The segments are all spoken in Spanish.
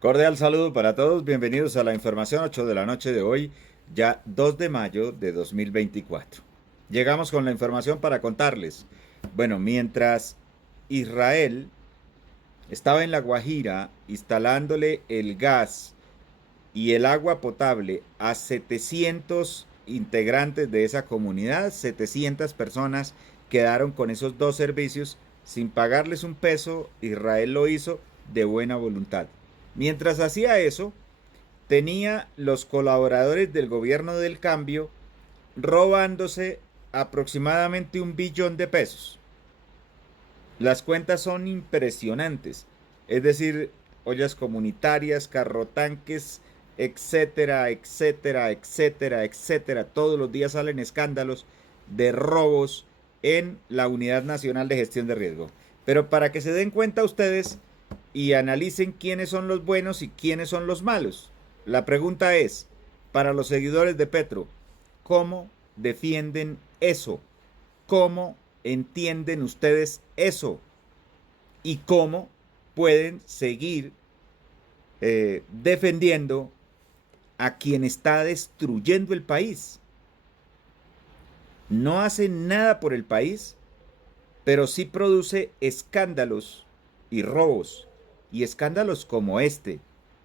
Cordial saludo para todos, bienvenidos a la información 8 de la noche de hoy, ya 2 de mayo de 2024. Llegamos con la información para contarles. Bueno, mientras Israel estaba en La Guajira instalándole el gas y el agua potable a 700 integrantes de esa comunidad, 700 personas quedaron con esos dos servicios sin pagarles un peso. Israel lo hizo de buena voluntad. Mientras hacía eso, tenía los colaboradores del gobierno del cambio robándose aproximadamente 1 billón de pesos. Las cuentas son impresionantes, es decir, ollas comunitarias, carrotanques, etcétera, etcétera, etcétera, etcétera. Todos los días salen escándalos de robos en la Unidad Nacional de Gestión de Riesgo. Pero para que se den cuenta ustedes y analicen quiénes son los buenos y quiénes son los malos, la pregunta es, para los seguidores de Petro, ¿cómo defienden eso? ¿Cómo entienden ustedes eso? ¿Y cómo pueden seguir defendiendo a quien está destruyendo el país? No hace nada por el país, pero sí produce escándalos y robos, y escándalos como este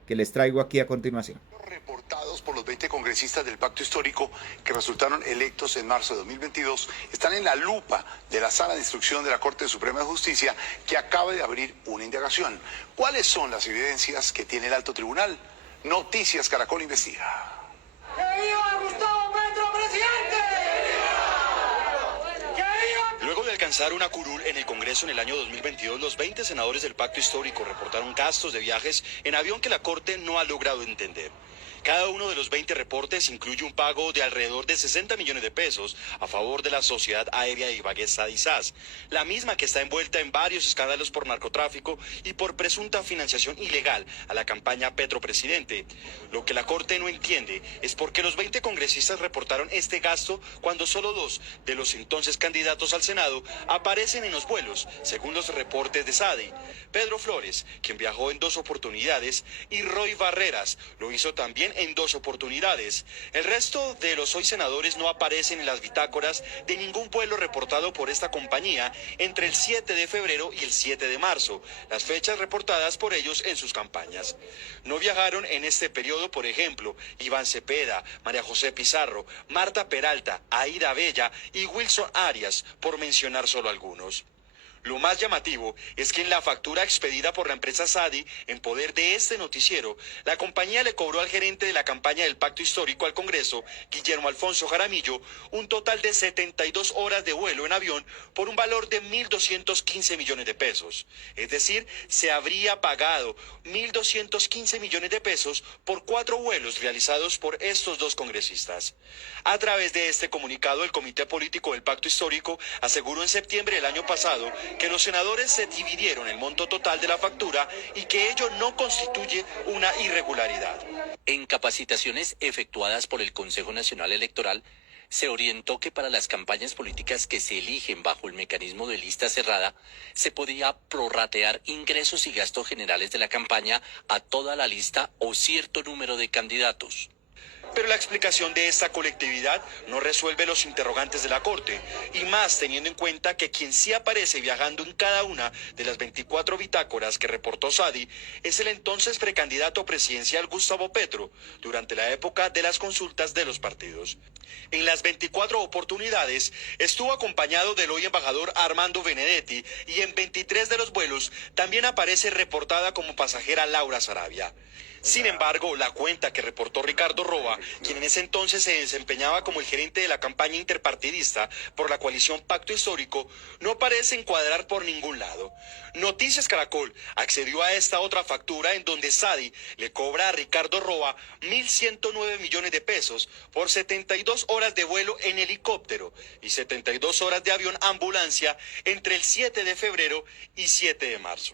que les traigo aquí a continuación. Reportados por los 20 congresistas del Pacto Histórico que resultaron electos en marzo de 2022 están en la lupa de la Sala de Instrucción de la Corte Suprema de Justicia, que acaba de abrir una indagación. ¿Cuáles son las evidencias que tiene el alto tribunal? Noticias Caracol investiga. ¡Que viva Gustavo Petro, presidente! ¡Que viva! Luego de alcanzar una curul en el Congreso en el año 2022, los 20 senadores del Pacto Histórico reportaron gastos de viajes en avión que la Corte no ha logrado entender. Cada uno de los 20 reportes incluye un pago de alrededor de 60 millones de pesos a favor de la Sociedad Aérea de Ibagué SADISAS, la misma que está envuelta en varios escándalos por narcotráfico y por presunta financiación ilegal a la campaña Petro Presidente. Lo que la Corte no entiende es por qué los 20 congresistas reportaron este gasto cuando solo 2 de los entonces candidatos al Senado aparecen en los vuelos, según los reportes de SADI. Pedro Flores, quien viajó en 2 oportunidades, y Roy Barreras lo hizo también en 2 oportunidades. El resto de los hoy senadores no aparecen en las bitácoras de ningún vuelo reportado por esta compañía entre el 7 de febrero y el 7 de marzo, las fechas reportadas por ellos en sus campañas. No viajaron en este periodo, por ejemplo, Iván Cepeda, María José Pizarro, Marta Peralta, Aida Bella y Wilson Arias, por mencionar solo algunos. Lo más llamativo es que en la factura expedida por la empresa SADI, en poder de este noticiero, la compañía le cobró al gerente de la campaña del Pacto Histórico al Congreso, Guillermo Alfonso Jaramillo, un total de 72 horas de vuelo en avión por un valor de 1.215 millones de pesos. Es decir, se habría pagado 1.215 millones de pesos por 4 vuelos realizados por estos 2 congresistas. A través de este comunicado, el Comité Político del Pacto Histórico aseguró en septiembre del año pasado que los senadores se dividieron el monto total de la factura y que ello no constituye una irregularidad. En capacitaciones efectuadas por el Consejo Nacional Electoral, se orientó que para las campañas políticas que se eligen bajo el mecanismo de lista cerrada, se podía prorratear ingresos y gastos generales de la campaña a toda la lista o cierto número de candidatos. Pero la explicación de esta colectividad no resuelve los interrogantes de la Corte, y más teniendo en cuenta que quien sí aparece viajando en cada una de las 24 bitácoras que reportó SADI es el entonces precandidato presidencial Gustavo Petro, durante la época de las consultas de los partidos. En las 24 oportunidades estuvo acompañado del hoy embajador Armando Benedetti, y en 23 de los vuelos también aparece reportada como pasajera Laura Sarabia. Sin embargo, la cuenta que reportó Ricardo Roa, quien en ese entonces se desempeñaba como el gerente de la campaña interpartidista por la coalición Pacto Histórico, no parece encuadrar por ningún lado. Noticias Caracol accedió a esta otra factura en donde SADI le cobra a Ricardo Roa 1.109 millones de pesos por 72 horas de vuelo en helicóptero y 72 horas de avión ambulancia entre el 7 de febrero y 7 de marzo.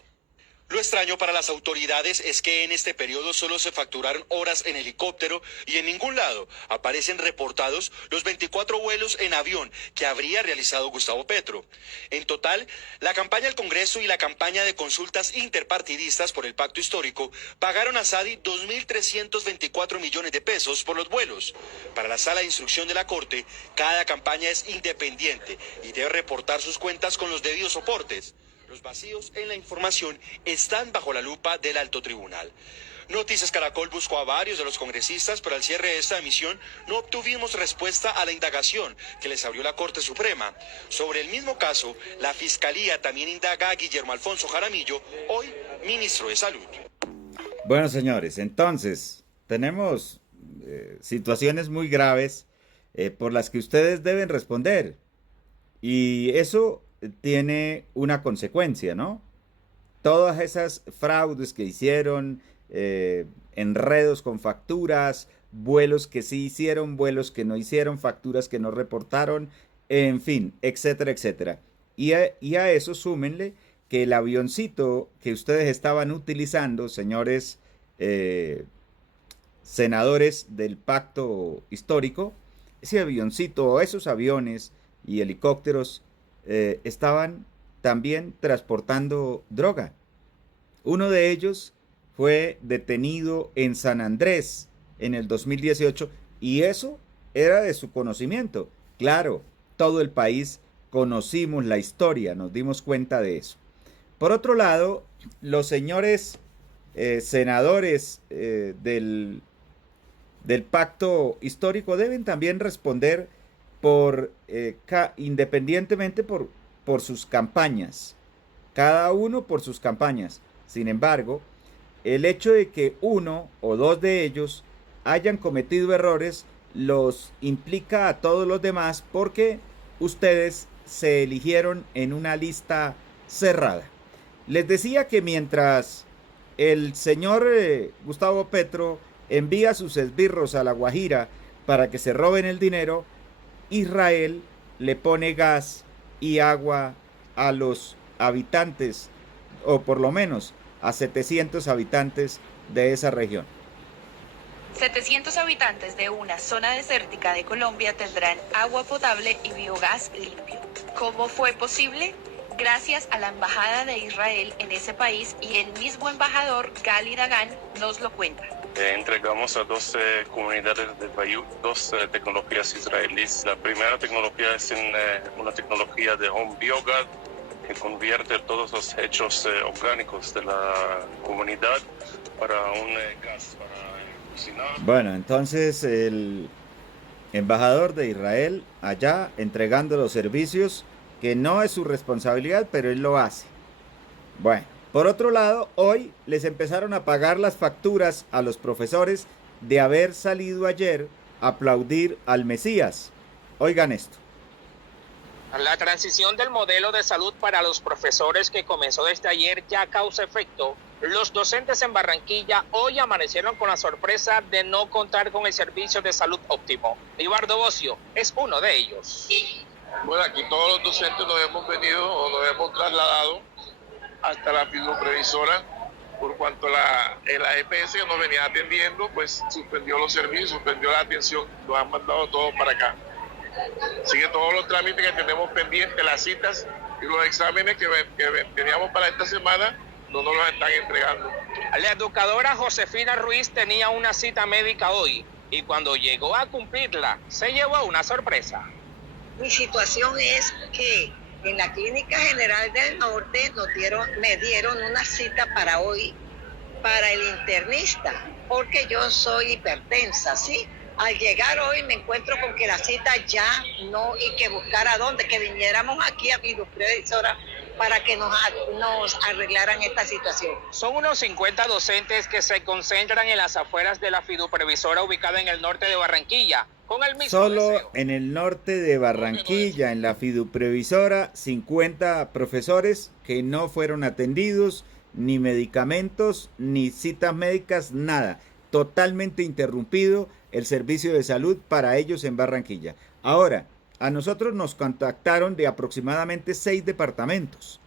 Lo extraño para las autoridades es que en este periodo solo se facturaron horas en helicóptero y en ningún lado aparecen reportados los 24 vuelos en avión que habría realizado Gustavo Petro. En total, la campaña del Congreso y la campaña de consultas interpartidistas por el Pacto Histórico pagaron a Sadi 2.324 millones de pesos por los vuelos. Para la Sala de Instrucción de la Corte, cada campaña es independiente y debe reportar sus cuentas con los debidos soportes. Los vacíos en la información están bajo la lupa del alto tribunal. Noticias Caracol buscó a varios de los congresistas, pero al cierre de esta emisión no obtuvimos respuesta a la indagación que les abrió la Corte Suprema. Sobre el mismo caso, la Fiscalía también indaga a Guillermo Alfonso Jaramillo, hoy ministro de Salud. Bueno, señores, entonces tenemos situaciones muy graves por las que ustedes deben responder. Y eso tiene una consecuencia, ¿no? Todas esas fraudes que hicieron, enredos con facturas, vuelos que sí hicieron, vuelos que no hicieron, facturas que no reportaron, en fin, etcétera, etcétera. Y a eso súmenle que el avioncito que ustedes estaban utilizando, señores senadores del Pacto Histórico, ese avioncito o esos aviones y helicópteros estaban también transportando droga. Uno de ellos fue detenido en San Andrés en el 2018 y eso era de su conocimiento. Claro, todo el país conocimos la historia, nos dimos cuenta de eso. Por otro lado, los señores senadores del Pacto Histórico deben también responder independientemente por sus campañas, cada uno por sus campañas. Sin embargo, el hecho de que uno o dos de ellos hayan cometido errores los implica a todos los demás porque ustedes se eligieron en una lista cerrada. Les decía que mientras el señor Gustavo Petro envía sus esbirros a La Guajira para que se roben el dinero, Israel le pone gas y agua a los habitantes, o por lo menos a 700 habitantes de esa región. 700 habitantes de una zona desértica de Colombia tendrán agua potable y biogás limpio. ¿Cómo fue posible? Gracias a la embajada de Israel en ese país, y el mismo embajador Gali Dagan nos lo cuenta. Entregamos a dos comunidades de Bayou dos tecnologías israelíes. La primera tecnología es una tecnología de home biogás que convierte todos los hechos orgánicos de la comunidad para un gas para cocinar. Bueno, entonces el embajador de Israel allá entregando los servicios que no es su responsabilidad, pero él lo hace. Bueno, por otro lado, hoy les empezaron a pagar las facturas a los profesores de haber salido ayer a aplaudir al Mesías. Oigan esto. La transición del modelo de salud para los profesores que comenzó desde ayer ya causa efecto. Los docentes en Barranquilla hoy amanecieron con la sorpresa de no contar con el servicio de salud óptimo. Ibardo Bocio es uno de ellos. Bueno, aquí todos los docentes nos hemos venido o nos hemos trasladado hasta la fiduprevisora por cuanto la EPS que nos venía atendiendo pues suspendió los servicios, suspendió la atención, nos han mandado todo para acá. Sigue todos los trámites que tenemos pendientes, las citas y los exámenes que teníamos para esta semana no nos los están entregando. La educadora Josefina Ruiz tenía una cita médica hoy y cuando llegó a cumplirla se llevó una sorpresa. Mi situación es que en la Clínica General del Norte me dieron una cita para hoy para el internista, porque yo soy hipertensa, ¿sí? Al llegar hoy me encuentro con que la cita ya no, y que buscara dónde, que viniéramos aquí a fiduprevisora para que nos arreglaran esta situación. Son unos 50 docentes que se concentran en las afueras de la fiduprevisora ubicada en el norte de Barranquilla. Con el mismo Solo deseo. En el norte de Barranquilla, en la fiduprevisora, 50 profesores que no fueron atendidos, ni medicamentos, ni citas médicas, nada. Totalmente interrumpido el servicio de salud para ellos en Barranquilla. Ahora, a nosotros nos contactaron de aproximadamente 6 departamentos.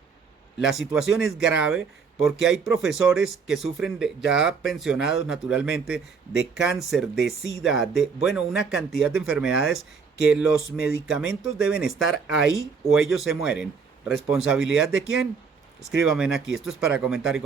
La situación es grave porque hay profesores que sufren ya pensionados naturalmente de cáncer, de SIDA, de una cantidad de enfermedades que los medicamentos deben estar ahí o ellos se mueren. ¿Responsabilidad de quién? Escríbame aquí, esto es para comentar y